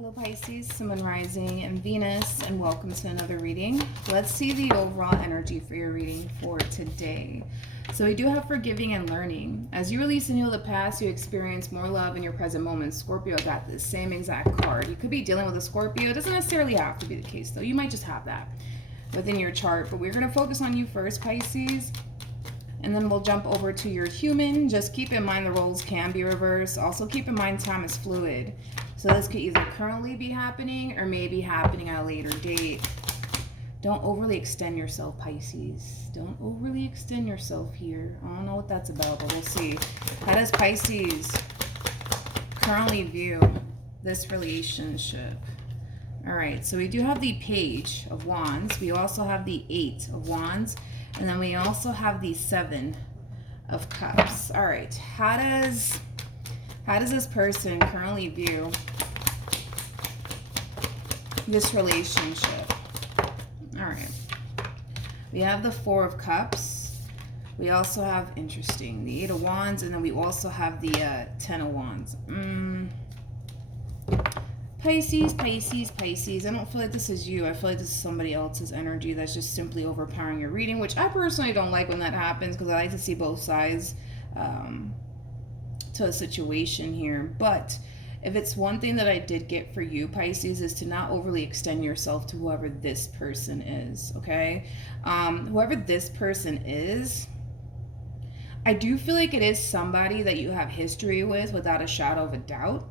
Hello Pisces, Sun, Moon, Rising, and Venus, and welcome to another reading. Let's see the overall energy for your reading for today. So we do have forgiving and learning. As you release and heal the past, you experience more love in your present moment. Scorpio got the same exact card. You could be dealing with a Scorpio. It doesn't necessarily have to be the case though. You might just have that within your chart. But we're going to focus on you first, Pisces. And then we'll jump over to your human. Just keep in mind the roles can be reversed. Also keep in mind time is fluid. So this could either currently be happening or maybe happening at a later date. Don't overly extend yourself, Pisces. Don't overly extend yourself here. I don't know what that's about, but we'll see. How does Pisces currently view this relationship? All right, so we do have the Page of Wands. We also have the Eight of Wands. And then we also have the Seven of Cups. All right, how does this person currently view this relationship? All right, we have the Four of Cups. We also have, interesting, the Eight of Wands, and then we also have the Ten of Wands. Pisces. I don't feel like this is you. I feel like this is somebody else's energy that's just simply overpowering your reading, which I personally don't like when that happens because I like to see both sides to a situation here. But if it's one thing that I did get for you, Pisces, is to not overly extend yourself to whoever this person is, okay? Whoever this person is, I do feel like it is somebody that you have history with without a shadow of a doubt.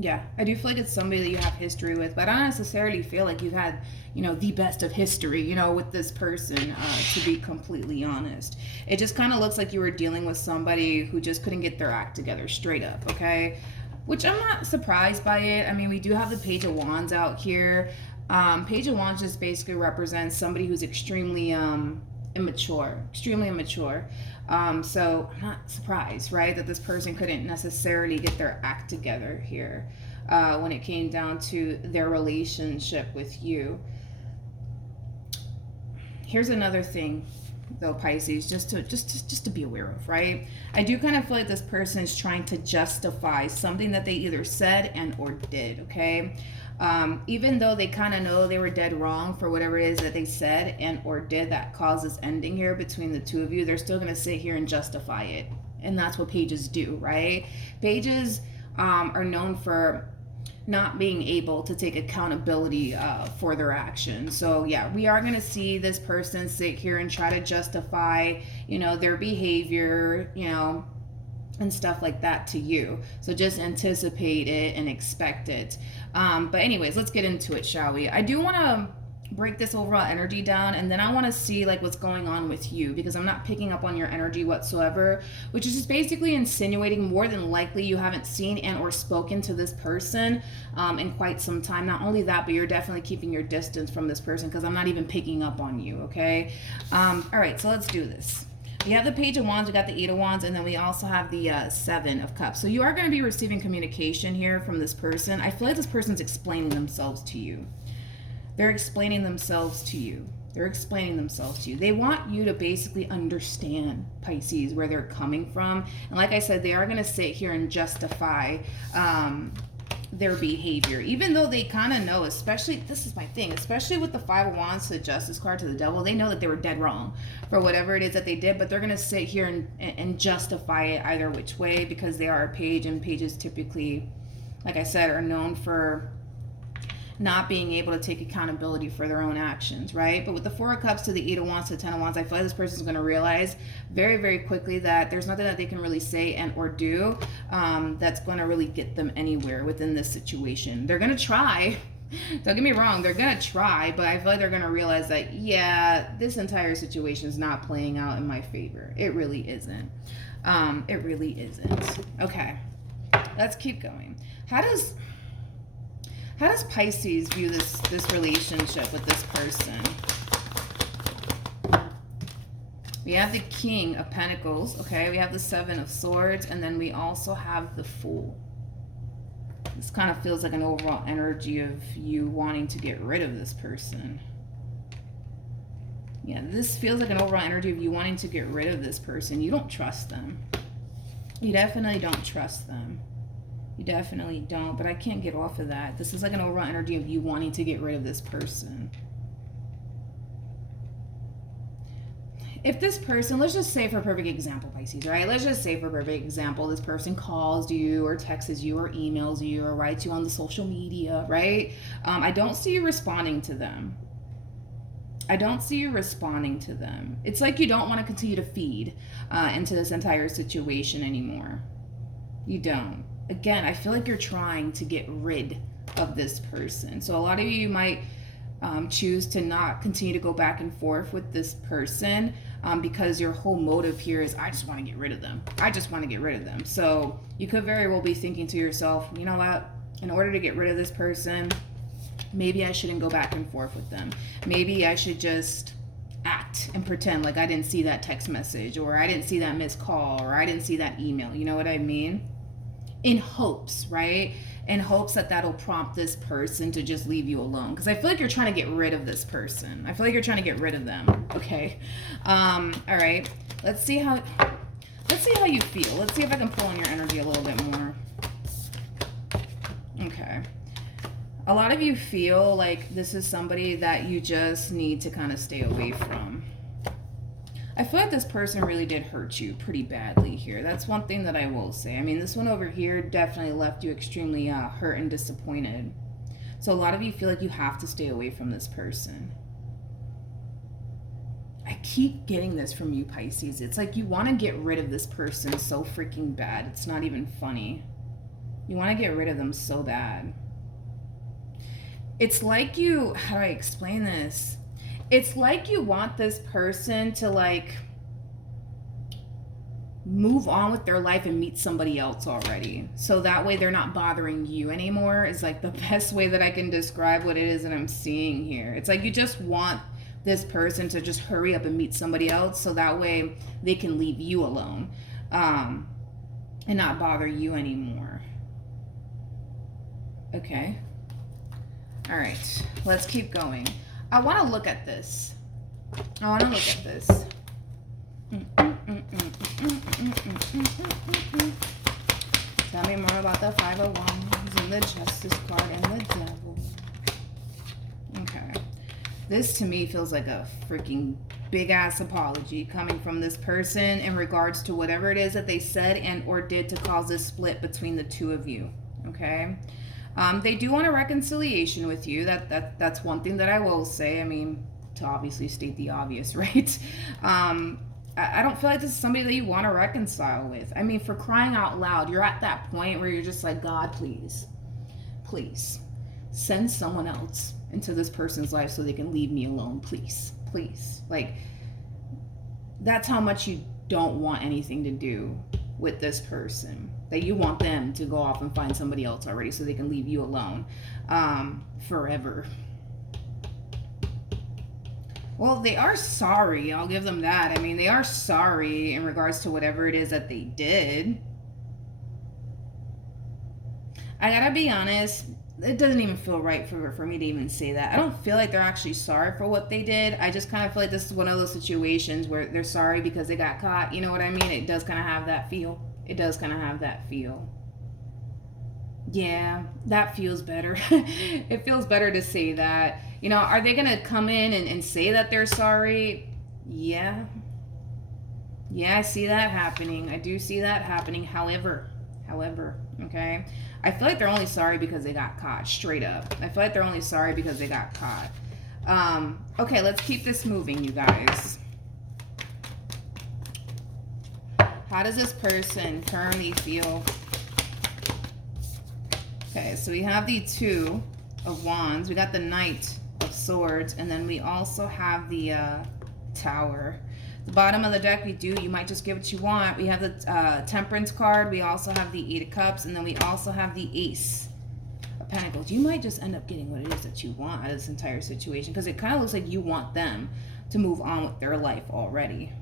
Yeah, I do feel like it's somebody that you have history with, but I don't necessarily feel like you've had, the best of history, with this person, to be completely honest. It just kind of looks like you were dealing with somebody who just couldn't get their act together, straight up, okay? Which I'm not surprised by it. I mean, we do have the Page of Wands out here. Page of Wands just basically represents somebody who's extremely immature. So I'm not surprised, right, that this person couldn't necessarily get their act together here when it came down to their relationship with you. Here's another thing, though, Pisces, just to be aware of, right? I do kind of feel like this person is trying to justify something that they either said and or did, okay? Even though they kind of know they were dead wrong for whatever it is that they said and or did that caused this ending here between the two of you, they're still going to sit here and justify it. And that's what pages do, right? Pages are known for not being able to take accountability for their actions. So yeah, we are going to see this person sit here and try to justify, their behavior, and stuff like that to you. So just anticipate it and expect it. But anyways, let's get into it, shall we? I do want to break this overall energy down, and then I want to see what's going on with you, because I'm not picking up on your energy whatsoever, which is just basically insinuating more than likely you haven't seen and or spoken to this person in quite some time. Not only that, but you're definitely keeping your distance from this person because I'm not even picking up on you, okay? All right, so let's do this. We have the Page of Wands, we got the Eight of Wands, and then we also have the Seven of Cups. So you are going to be receiving communication here from this person. I feel like this person's explaining themselves to you. They're explaining themselves to you. They want you to basically understand, Pisces, where they're coming from. And like I said, they are going to sit here and justify their behavior, even though they kind of know, especially, this is my thing, especially with the Five of Wands to the Justice card to the Devil, they know that they were dead wrong for whatever it is that they did, but they're going to sit here and justify it either which way, because they are a page, and pages typically, like I said, are known for not being able to take accountability for their own actions, right? But with the Four of Cups to the Eight of Wands to the Ten of Wands, I feel like this person is going to realize very, very quickly that there's nothing that they can really say and or do that's going to really get them anywhere within this situation. They're going to try. Don't get me wrong, they're going to try, but I feel like they're going to realize that, yeah, this entire situation is not playing out in my favor. It really isn't. Okay, let's keep going. How does Pisces view this relationship with this person? We have the King of Pentacles, okay? We have the Seven of Swords, and then we also have the Fool. This kind of feels like an overall energy of you wanting to get rid of this person. Yeah, this feels like an overall energy of you wanting to get rid of this person. You don't trust them. You definitely don't trust them. You definitely don't, but I can't get off of that. This is like an overall energy of you wanting to get rid of this person. If this person, let's just say for perfect example, Pisces, right? Let's just say for perfect example, this person calls you or texts you or emails you or writes you on the social media, right? I don't see you responding to them. I don't see you responding to them. It's like you don't want to continue to feed into this entire situation anymore. You don't. Again, I feel like you're trying to get rid of this person. So a lot of you might choose to not continue to go back and forth with this person because your whole motive here is, I just want to get rid of them. I just want to get rid of them. So you could very well be thinking to yourself, you know what? In order to get rid of this person, maybe I shouldn't go back and forth with them. Maybe I should just act and pretend like I didn't see that text message, or I didn't see that missed call, or I didn't see that email. You know what I mean? In hopes, right? In hopes that that'll prompt this person to just leave you alone. Because I feel like you're trying to get rid of this person. I feel like you're trying to get rid of them. Okay. All right. Let's see how you feel. Let's see if I can pull on your energy a little bit more. Okay. A lot of you feel like this is somebody that you just need to kind of stay away from. I feel like this person really did hurt you pretty badly here. That's one thing that I will say. I mean, this one over here definitely left you extremely hurt and disappointed. So a lot of you feel like you have to stay away from this person. I keep getting this from you, Pisces. It's like you want to get rid of this person so freaking bad. It's not even funny. You want to get rid of them so bad. It's like you, how do I explain this? It's like you want this person to like move on with their life and meet somebody else already. So that way they're not bothering you anymore is like the best way that I can describe what it is that I'm seeing here. It's like you just want this person to just hurry up and meet somebody else so that way they can leave you alone and not bother you anymore. Okay. All right, let's keep going. I want to look at this. Tell me more about the 5 of Wands and the Justice card and the Devil. Okay. This to me feels like a freaking big ass apology coming from this person in regards to whatever it is that they said and or did to cause this split between the two of you. Okay. They do want a reconciliation with you. That's one thing that I will say. I mean, to obviously state the obvious, right? I don't feel like this is somebody that you want to reconcile with. I mean, for crying out loud, you're at that point where you're just like, God, please, please, send someone else into this person's life so they can leave me alone. Please, please. Like, that's how much you don't want anything to do with this person. That you want them to go off and find somebody else already so they can leave you alone forever. Well, they are sorry. I'll give them that. I mean, they are sorry in regards to whatever it is that they did. I gotta be honest, it doesn't even feel right for me to even say that. I don't feel like they're actually sorry for what they did. I just kind of feel like this is one of those situations where they're sorry because they got caught. You know what I mean? It does kind of have that feel. It does kind of have that feel. Yeah, that feels better. It feels better to say that. You know, are they going to come in and say that they're sorry? Yeah. Yeah, I see that happening. I do see that happening. However, okay? I feel like they're only sorry because they got caught, straight up. I feel like they're only sorry because they got caught. Okay, let's keep this moving, you guys. How does this person currently feel? Okay, so we have the 2 of Wands. We got the Knight of Swords. And then we also have the Tower. The bottom of the deck, you might just get what you want. We have the Temperance card. We also have the 8 of Cups. And then we also have the Ace of Pentacles. You might just end up getting what it is that you want out of this entire situation. Because it kind of looks like you want them to move on with their life already.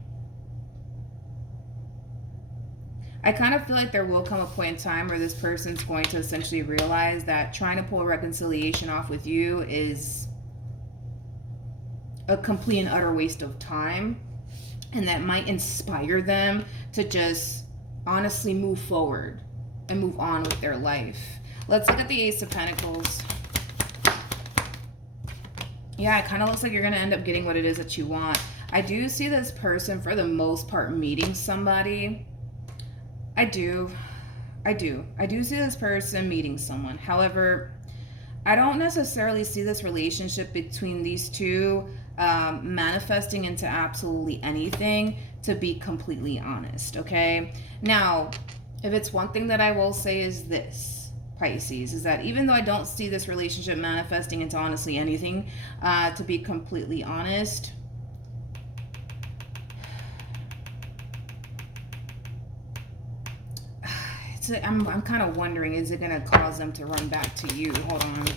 I kind of feel like there will come a point in time where this person's going to essentially realize that trying to pull a reconciliation off with you is a complete and utter waste of time. And that might inspire them to just honestly move forward and move on with their life. Let's look at the Ace of Pentacles. Yeah, it kind of looks like you're going to end up getting what it is that you want. I do see this person, for the most part, meeting somebody. I do see this person meeting someone. However, I don't necessarily see this relationship between these two manifesting into absolutely anything, to be completely honest, okay? Now, if it's one thing that I will say is this, Pisces, is that even though I don't see this relationship manifesting into honestly anything, to be completely honest, I'm kind of wondering, is it going to cause them to run back to you? Hold on.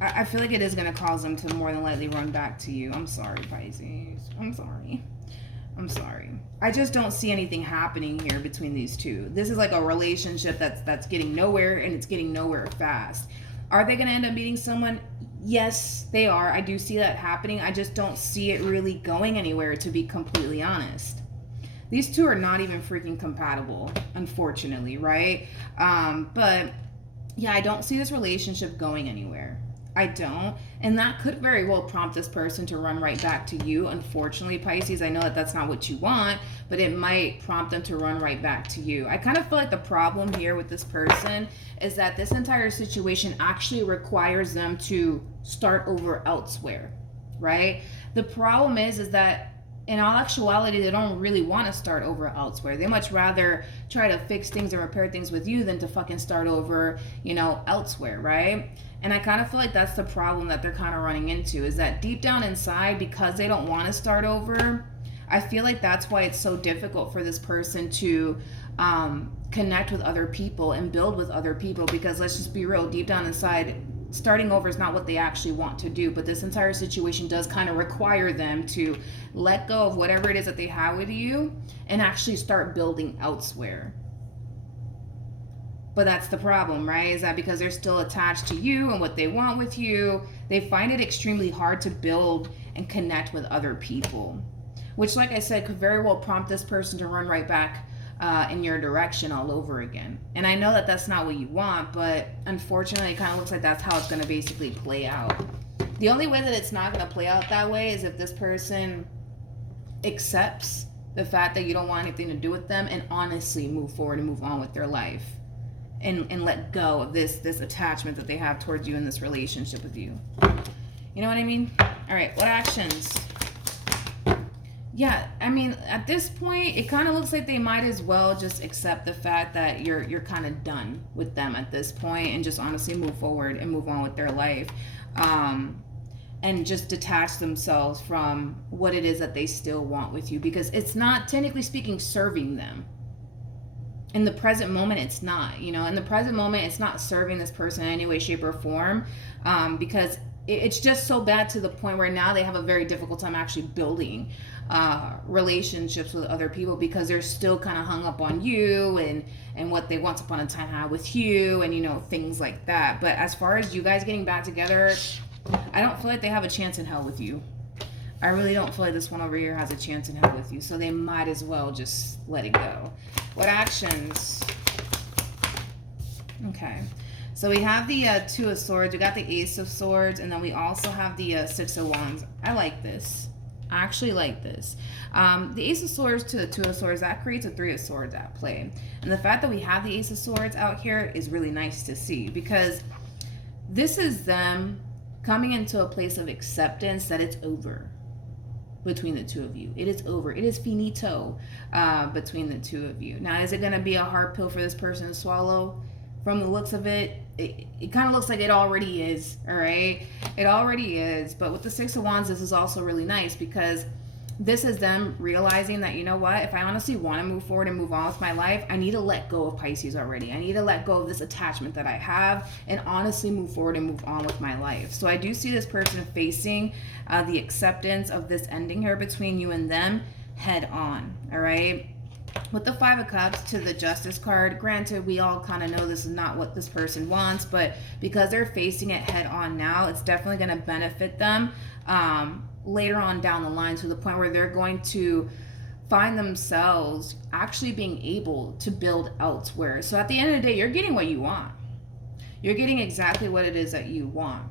I feel like it is going to cause them to more than likely run back to you. I'm sorry, Pisces. I'm sorry. I just don't see anything happening here between these two. This is like a relationship that's getting nowhere, and it's getting nowhere fast. Are they going to end up meeting someone? Yes, they are. I do see that happening. I just don't see it really going anywhere, to be completely honest. These two are not even freaking compatible, unfortunately, right? But yeah, I don't see this relationship going anywhere. I don't. And that could very well prompt this person to run right back to you. Unfortunately, Pisces, I know that that's not what you want, but it might prompt them to run right back to you. I kind of feel like the problem here with this person is that this entire situation actually requires them to start over elsewhere, right? The problem is that in all actuality, they don't really want to start over elsewhere. They much rather try to fix things and repair things with you than to fucking start over, elsewhere, right? And I kind of feel like that's the problem that they're kind of running into, is that deep down inside, because they don't want to start over, I feel like that's why it's so difficult for this person to connect with other people and build with other people, because let's just be real, deep down inside, starting over is not what they actually want to do, but this entire situation does kind of require them to let go of whatever it is that they have with you and actually start building elsewhere. But that's the problem, right? Is that because they're still attached to you and what they want with you, they find it extremely hard to build and connect with other people, which, like I said, could very well prompt this person to run right back in your direction all over again. And I know that that's not what you want, but unfortunately it kind of looks like that's how it's going to basically play out. The only way that it's not going to play out that way is if this person accepts the fact that you don't want anything to do with them and honestly move forward and move on with their life and let go of this attachment that they have towards you in this relationship with you. You know what I mean? All right, what actions? Yeah, I mean, at this point, it kind of looks like they might as well just accept the fact that you're kind of done with them at this point and just honestly move forward and move on with their life, and just detach themselves from what it is that they still want with you, because it's not, technically speaking, serving them. In the present moment, it's not, in the present moment, it's not serving this person in any way, shape, or form, because it's just so bad to the point where now they have a very difficult time actually building relationships with other people, because they're still kind of hung up on you and what they once upon a time had with you, and things like that. But as far as you guys getting back together, I don't feel like they have a chance in hell with you. I really don't feel like this one over here has a chance in hell with you, so they might as well just let it go. What actions? Okay. So we have the Two of Swords, we got the Ace of Swords, and then we also have the Six of Wands. I like this. I actually like this. The Ace of Swords to the Two of Swords, that creates a Three of Swords at play. And the fact that we have the Ace of Swords out here is really nice to see, because this is them coming into a place of acceptance that it's over between the two of you. It is over. It is finito between the two of you. Now, is it going to be a hard pill for this person to swallow? From the looks of it, it kind of looks like it already is, all right? It already is. But with the Six of Wands, this is also really nice, because this is them realizing that, you know what, if I honestly want to move forward and move on with my life, I need to let go of Pisces already. I need to let go of this attachment that I have and honestly move forward and move on with my life. So I do see this person facing the acceptance of this ending here between you and them head on, all right? With the Five of Cups to the Justice card, granted, we all kind of know this is not what this person wants, but because they're facing it head on now, it's definitely going to benefit them later on down the line, to the point where they're going to find themselves actually being able to build elsewhere. So at the end of the day, you're getting what you want. You're getting exactly what it is that you want,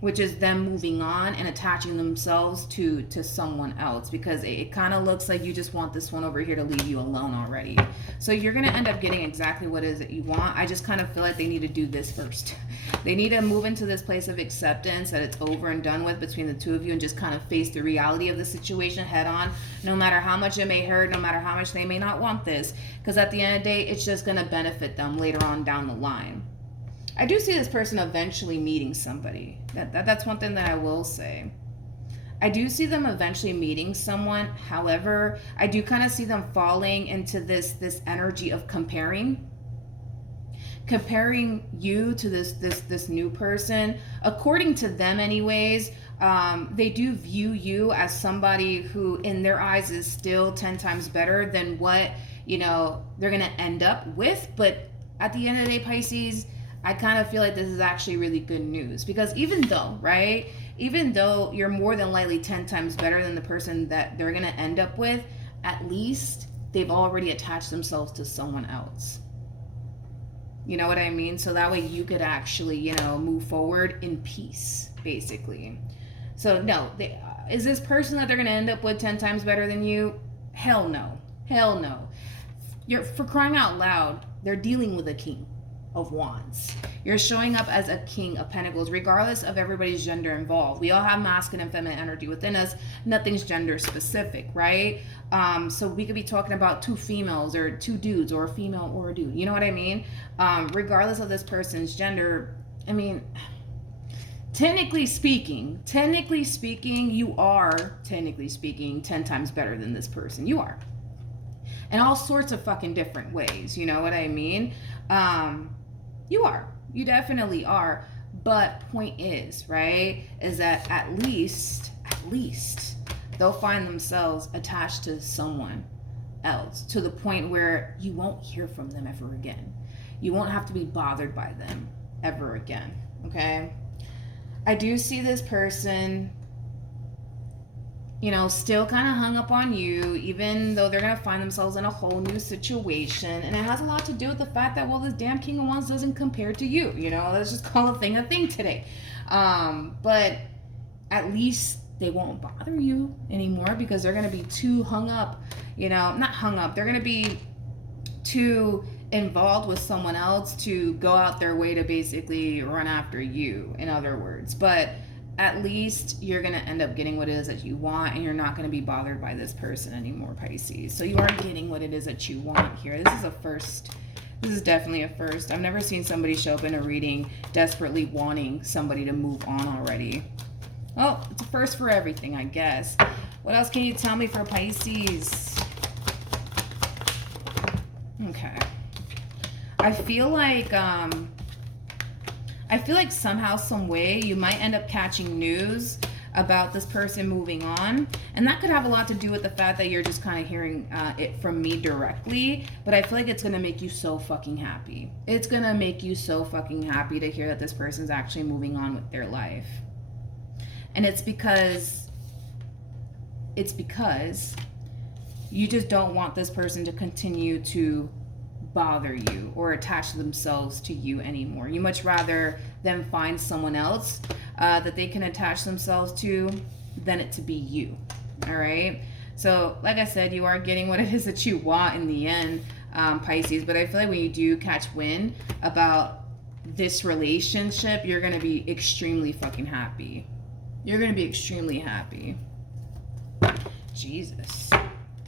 which is them moving on and attaching themselves to someone else, because it kind of looks like you just want this one over here to leave you alone already. So you're going to end up getting exactly what it is that you want. I just kind of feel like they need to do this first. They need to move into this place of acceptance that it's over and done with between the two of you, and just kind of face the reality of the situation head on, no matter how much it may hurt, no matter how much they may not want this, because at the end of the day, it's just going to benefit them later on down the line. I do see this person eventually meeting somebody. That's one thing that I will say. I do see them eventually meeting someone. However, I do kind of see them falling into this energy of comparing you to this new person. According to them anyways, they do view you as somebody who in their eyes is still 10 times better than what, they're going to end up with. But at the end of the day, Pisces, I kind of feel like this is actually really good news, because even though you're more than likely 10 times better than the person that they're going to end up with, at least they've already attached themselves to someone else. You know what I mean? So that way you could actually, move forward in peace, basically. So no, is this person that they're going to end up with 10 times better than you? Hell no. Hell no. For crying out loud, they're dealing with a king of wands. You're showing up as a king of pentacles, regardless of everybody's gender involved. We all have masculine and feminine energy within us. Nothing's gender specific, right? So we could be talking about two females or two dudes, or a female or a dude. You know what I mean? Regardless of this person's gender, I mean, technically speaking, you are 10 times better than this person. You are. In all sorts of fucking different ways. You know what I mean? You are. You definitely are. But point is, right, is that at least they'll find themselves attached to someone else, to the point where you won't hear from them ever again. You won't have to be bothered by them ever again. Okay? I do see this person, still kind of hung up on you, even though they're going to find themselves in a whole new situation. And it has a lot to do with the fact that, well, this damn King of Wands doesn't compare to you. Let's just call a thing today. But at least they won't bother you anymore, because they're going to be too hung up, not hung up. They're going to be too involved with someone else to go out their way to basically run after you, in other words. But at least you're going to end up getting what it is that you want, and you're not going to be bothered by this person anymore, Pisces. So you are getting what it is that you want here. This is a first. This is definitely a first. I've never seen somebody show up in a reading desperately wanting somebody to move on already. Well, it's a first for everything, I guess. What else can you tell me for Pisces? Okay. I feel like somehow, some way, you might end up catching news about this person moving on. And that could have a lot to do with the fact that you're just kind of hearing it from me directly. But I feel like it's going to make you so fucking happy. It's going to make you so fucking happy to hear that this person's actually moving on with their life. And it's because you just don't want this person to continue to bother you or attach themselves to you anymore. You much rather them find someone else that they can attach themselves to than it to be you. All right? So, like I said, you are getting what it is that you want in the end, Pisces. But I feel like when you do catch wind about this relationship, you're going to be extremely fucking happy. You're going to be extremely happy. Jesus.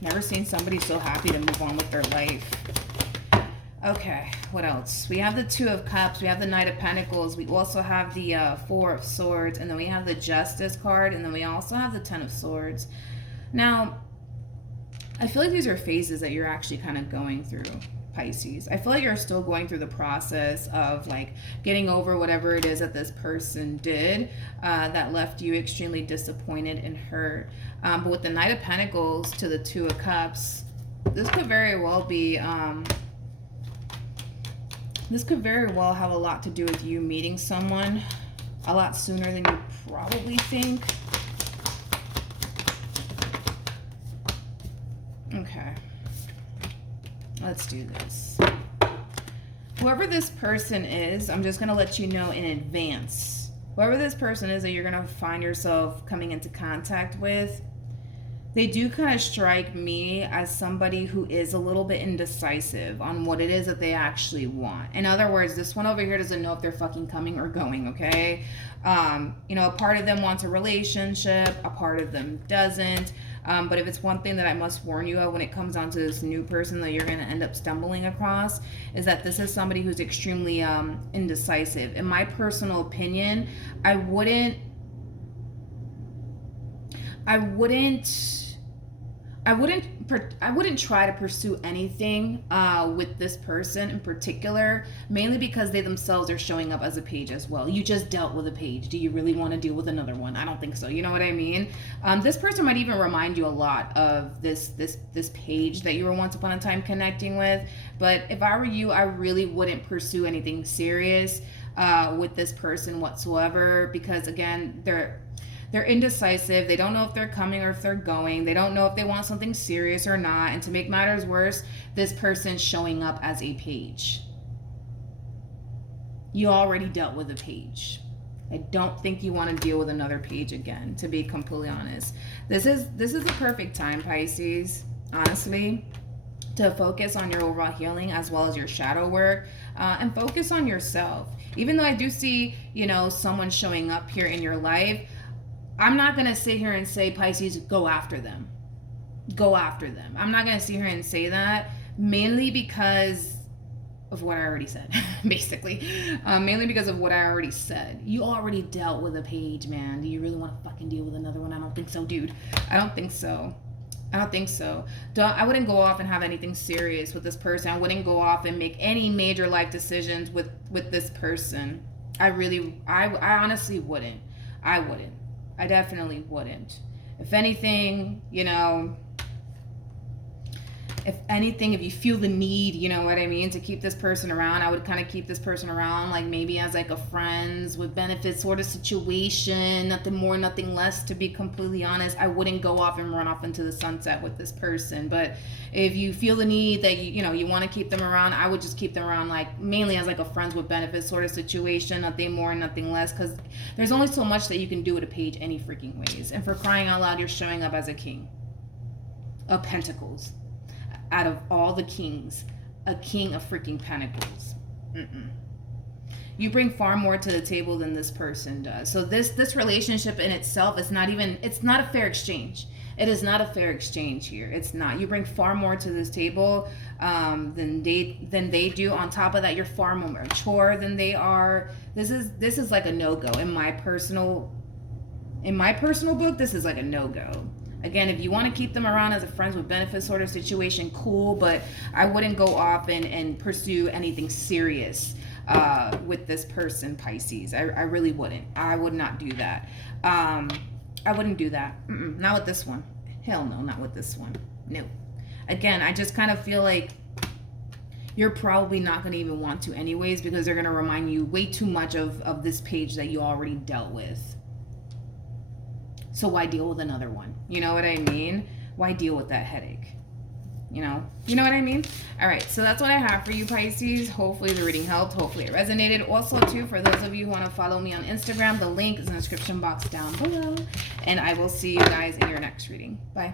Never seen somebody so happy to move on with their life. Okay, what else? We have the Two of Cups. We have the Knight of Pentacles. We also have the Four of Swords. And then we have the Justice card. And then we also have the Ten of Swords. Now, I feel like these are phases that you're actually kind of going through, Pisces. I feel like you're still going through the process of like getting over whatever it is that this person did that left you extremely disappointed and hurt. But with the Knight of Pentacles to the Two of Cups, this could very well be... this could very well have a lot to do with you meeting someone a lot sooner than you probably think. Okay. Let's do this. Whoever this person is, I'm just going to let you know in advance. Whoever this person is that you're going to find yourself coming into contact with, they do kind of strike me as somebody who is a little bit indecisive on what it is that they actually want. In other words, this one over here doesn't know if they're fucking coming or going, okay? You know, a part of them wants a relationship, a part of them doesn't. But if it's one thing that I must warn you of when it comes down to this new person that you're going to end up stumbling across, is that this is somebody who's extremely indecisive. In my personal opinion, I wouldn't try to pursue anything with this person in particular, mainly because they themselves are showing up as a page as well. You just dealt with a page. Do you really want to deal with another one? I don't think so. You know what I mean? This person might even remind you a lot of this page that you were once upon a time connecting with. But if I were you, I really wouldn't pursue anything serious with this person whatsoever, because again, they're indecisive. They don't know if they're coming or if they're going. They don't know if they want something serious or not. And to make matters worse, this person's showing up as a page. You already dealt with a page. I don't think you want to deal with another page again, to be completely honest. This is the perfect time, Pisces, honestly, to focus on your overall healing as well as your shadow work, and focus on yourself. Even though I do see, you know, someone showing up here in your life, I'm not going to sit here and say, Pisces, go after them. Go after them. I'm not going to sit here and say that, mainly because of what I already said, basically. Mainly because of what I already said. You already dealt with a page, man. Do you really want to fucking deal with another one? I don't think so, dude. I don't think so. I wouldn't go off and have anything serious with this person. I wouldn't go off and make any major life decisions with this person. I honestly wouldn't. I definitely wouldn't. If anything, you know, if you feel the need, you know what I mean, to keep this person around, I would kind of keep this person around, like maybe as like a friends with benefits sort of situation, nothing more, nothing less, to be completely honest. I wouldn't go off and run off into the sunset with this person. But if you feel the need that you want to keep them around, I would just keep them around, like mainly as like a friends with benefits sort of situation, nothing more, nothing less, because there's only so much that you can do with a page any freaking ways. And for crying out loud, you're showing up as a king of pentacles. Out of all the kings, a king of freaking pentacles. You bring far more to the table than this person does. So this relationship in itself is it's not a fair exchange. It is not a fair exchange here. It's not. You bring far more to this table than they do. On top of that, you're far more mature than they are. This is like a no-go. In my personal book, this is like a no-go. Again, if you want to keep them around as a friends with benefits sort of situation, cool, but I wouldn't go off and pursue anything serious with this person, Pisces. I really wouldn't. I would not do that. I wouldn't do that. Not with this one. Hell no, not with this one. No. Again, I just kind of feel like you're probably not going to even want to anyways, because they're going to remind you way too much of this page that you already dealt with. So why deal with another one? You know what I mean? Why deal with that headache? You know what I mean? All right, so that's what I have for you, Pisces. Hopefully the reading helped. Hopefully it resonated. Also, too, for those of you who want to follow me on Instagram, the link is in the description box down below. And I will see you guys in your next reading. Bye.